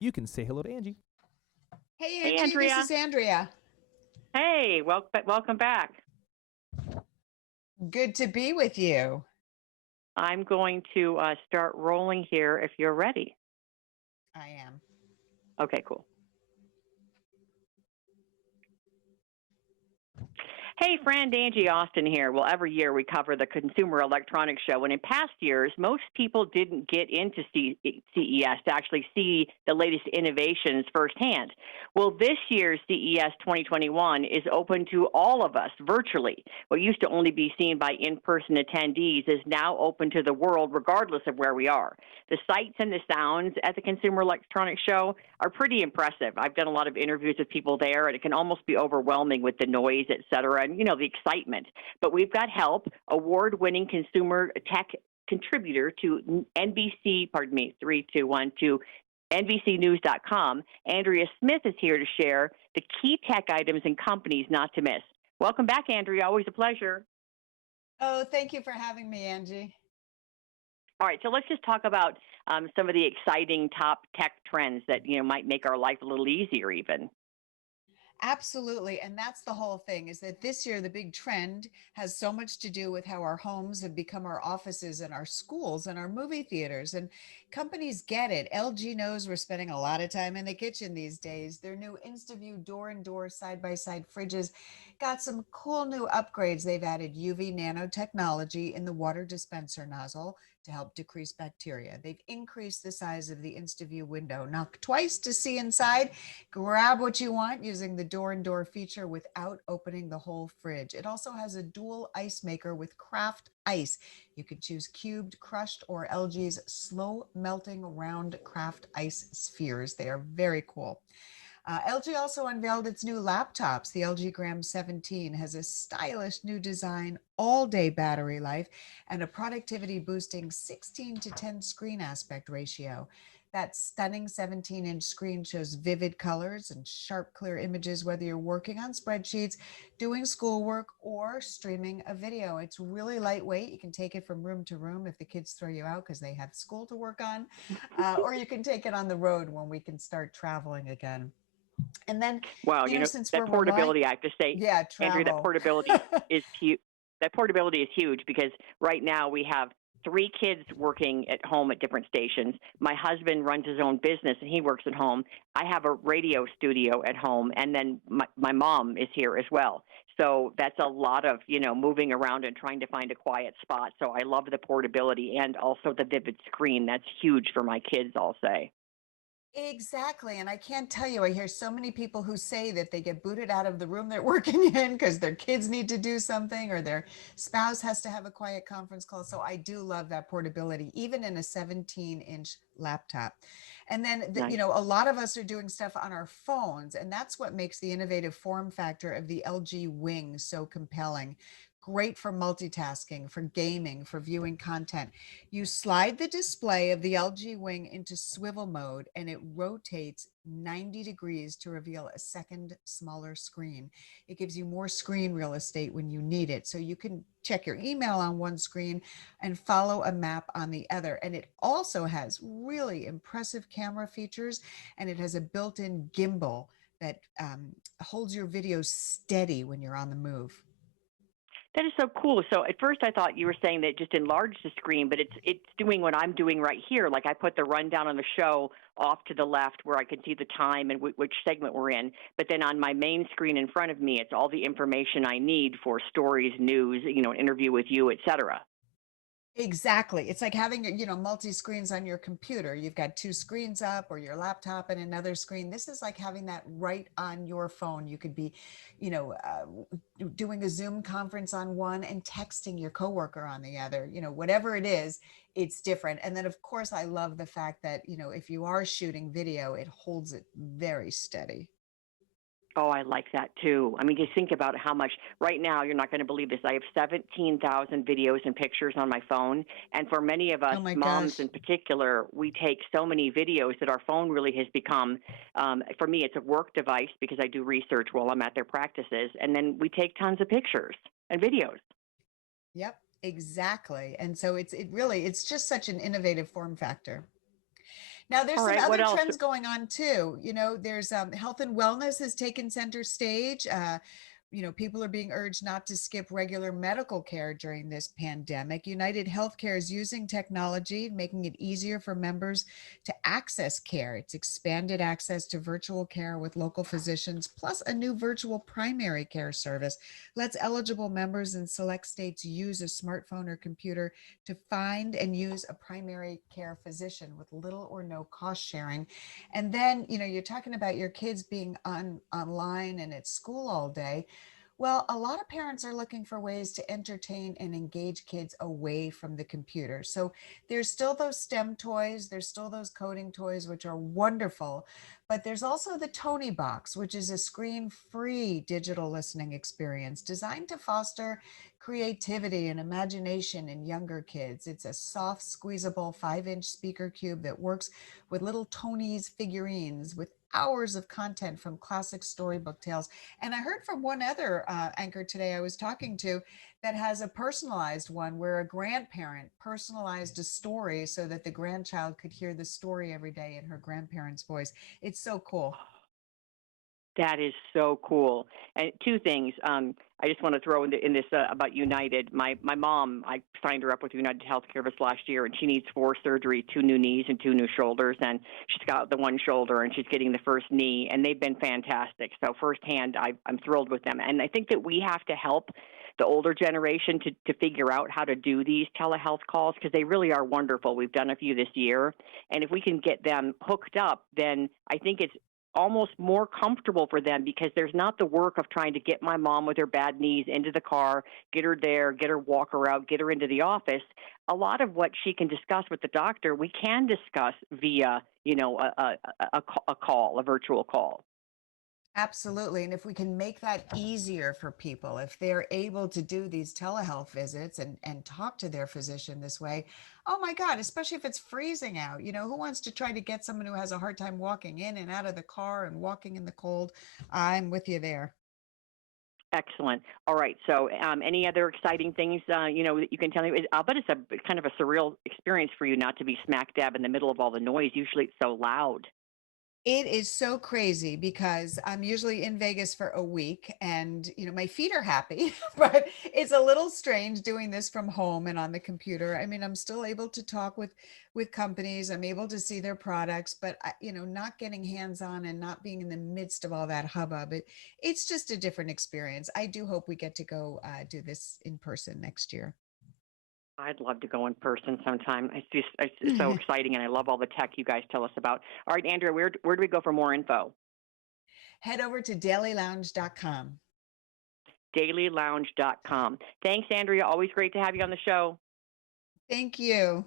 you can say hello to Angie. Hey, Hey, Angie, this Andrea. is Andrea. Hey, welcome back. Good to be with you. I'm going to start rolling here if you're ready. I am. Okay, cool. Hey, friend Angie Austin here. Well, every year we cover the Consumer Electronics Show, and in past years, most people didn't get into CES to actually see the latest innovations firsthand. Well, this year's CES 2021 is open to all of us virtually. What used to only be seen by in-person attendees is now open to the world, regardless of where we are. The sights and the sounds at the Consumer Electronics Show are pretty impressive. I've done a lot of interviews with people there, and it can almost be overwhelming with the noise, et cetera, and, the excitement. But we've got help, award-winning consumer tech contributor to NBC, pardon me, 3, 2, 1, to NBCnews.com. Andrea Smith is here to share the key tech items and companies not to miss. Welcome back, Andrea. Always a pleasure. Oh, thank you for having me, Angie. All right, so let's just talk about some of the exciting top tech trends that might make our life a little easier, even. Absolutely. And that's the whole thing, is that this year the big trend has so much to do with how our homes have become our offices and our schools and our movie theaters. And companies get it. LG knows we're spending a lot of time in the kitchen these days. Their new InstaView door-and-door side-by-side fridges got some cool new upgrades. They've added UV nanotechnology in the water dispenser nozzle to help decrease bacteria. They've increased the size of the InstaView window. Knock twice to see inside. Grab what you want using the door-and-door feature without opening the whole fridge. It also has a dual ice maker with craft ice. You can choose cubed, crushed, or LG's slow melting round craft ice spheres. They are very cool. LG also unveiled its new laptops. The LG Gram 17 has a stylish new design, all-day battery life, and a productivity boosting 16:10 screen aspect ratio. That stunning 17-inch screen shows vivid colors and sharp, clear images, whether you're working on spreadsheets, doing schoolwork, or streaming a video. It's really lightweight. You can take it from room to room if the kids throw you out because they have school to work on, or you can take it on the road when we can start traveling again. And then, Well, since that we're relying, portability, I have to say, yeah, Andrea, travel. is huge. That portability is huge because right now we have three kids working at home at different stations. My husband runs his own business and he works at home. I have a radio studio at home, and then my mom is here as well. So that's a lot of, moving around and trying to find a quiet spot. So I love the portability and also the vivid screen. That's huge for my kids, I'll say. Exactly. And I can't tell you, I hear so many people who say that they get booted out of the room they're working in because their kids need to do something or their spouse has to have a quiet conference call. So I do love that portability, even in a 17-inch laptop. And then, Nice. a lot of us are doing stuff on our phones, and that's what makes the innovative form factor of the LG Wing so compelling. Great for multitasking, for gaming, for viewing content. You slide the display of the LG Wing into swivel mode and it rotates 90 degrees to reveal a second smaller screen. It gives you more screen real estate when you need it. So you can check your email on one screen and follow a map on the other. And it also has really impressive camera features, and it has a built-in gimbal that holds your video steady when you're on the move. That is so cool. So at first I thought you were saying that it just enlarged the screen, but it's doing what I'm doing right here. Like I put the rundown on the show off to the left where I can see the time and which segment we're in. But then on my main screen in front of me, it's all the information I need for stories, news, an interview with you, et cetera. Exactly. It's like having, multi screens on your computer. You've got two screens up or your laptop and another screen. This is like having that right on your phone. You could be, doing a Zoom conference on one and texting your coworker on the other, whatever it is, it's different. And then, of course, I love the fact that, if you are shooting video, it holds it very steady. Oh, I like that too. I mean, just think about how much right now, you're not going to believe this. I have 17,000 videos and pictures on my phone. And for many of us, Oh my moms gosh. in particular, we take so many videos that our phone really has become, for me, it's a work device because I do research while I'm at their practices. And then we take tons of pictures and videos. Yep, exactly. And so it's just such an innovative form factor. Now, there's All some right, what other else? trends going on too. There's health and wellness has taken center stage. People are being urged not to skip regular medical care during this pandemic. United Healthcare is using technology, making it easier for members to access care. It's expanded access to virtual care with local physicians, plus a new virtual primary care service. Lets eligible members in select states use a smartphone or computer to find and use a primary care physician with little or no cost sharing. And then, you're talking about your kids being online and at school all day. Well, a lot of parents are looking for ways to entertain and engage kids away from the computer. So there's still those STEM toys, there's still those coding toys, which are wonderful. But there's also the Tony Box, which is a screen free digital listening experience designed to foster creativity and imagination in younger kids. It's a soft, squeezable 5-inch speaker cube that works with little Tony's figurines with hours of content from classic storybook tales. And I heard from one other anchor today I was talking to that has a personalized one where a grandparent personalized a story so that the grandchild could hear the story every day in her grandparent's voice. It's so cool. That is so cool. And two things. I just want to throw in this about United. My mom, I signed her up with United Healthcare this last year, and she needs 4 surgery, 2 new knees and 2 new shoulders. And she's got the one shoulder, and she's getting the first knee, and they've been fantastic. So firsthand, I'm thrilled with them. And I think that we have to help the older generation to figure out how to do these telehealth calls because they really are wonderful. We've done a few this year, and if we can get them hooked up, then I think it's almost more comfortable for them because there's not the work of trying to get my mom with her bad knees into the car, get her there, get her walk her out, get her into the office. A lot of what she can discuss with the doctor, we can discuss via, a call, a virtual call. Absolutely. And if we can make that easier for people, if they're able to do these telehealth visits and talk to their physician this way, oh my God, especially if it's freezing out. Who wants to try to get someone who has a hard time walking in and out of the car and walking in the cold? I'm with you there. Excellent. All right. So, any other exciting things that you can tell me? I'll bet it's a kind of a surreal experience for you not to be smack dab in the middle of all the noise. Usually, it's so loud. It is so crazy because I'm usually in Vegas for a week and my feet are happy, but it's a little strange doing this from home and on the computer. I mean, I'm still able to talk with companies. I'm able to see their products, but not getting hands-on and not being in the midst of all that hubbub. It's just a different experience. I do hope we get to go do this in person next year. I'd love to go in person sometime. It's so exciting, and I love all the tech you guys tell us about. All right, Andrea, where do we go for more info? Head over to dailylounge.com. Dailylounge.com. Thanks, Andrea. Always great to have you on the show. Thank you.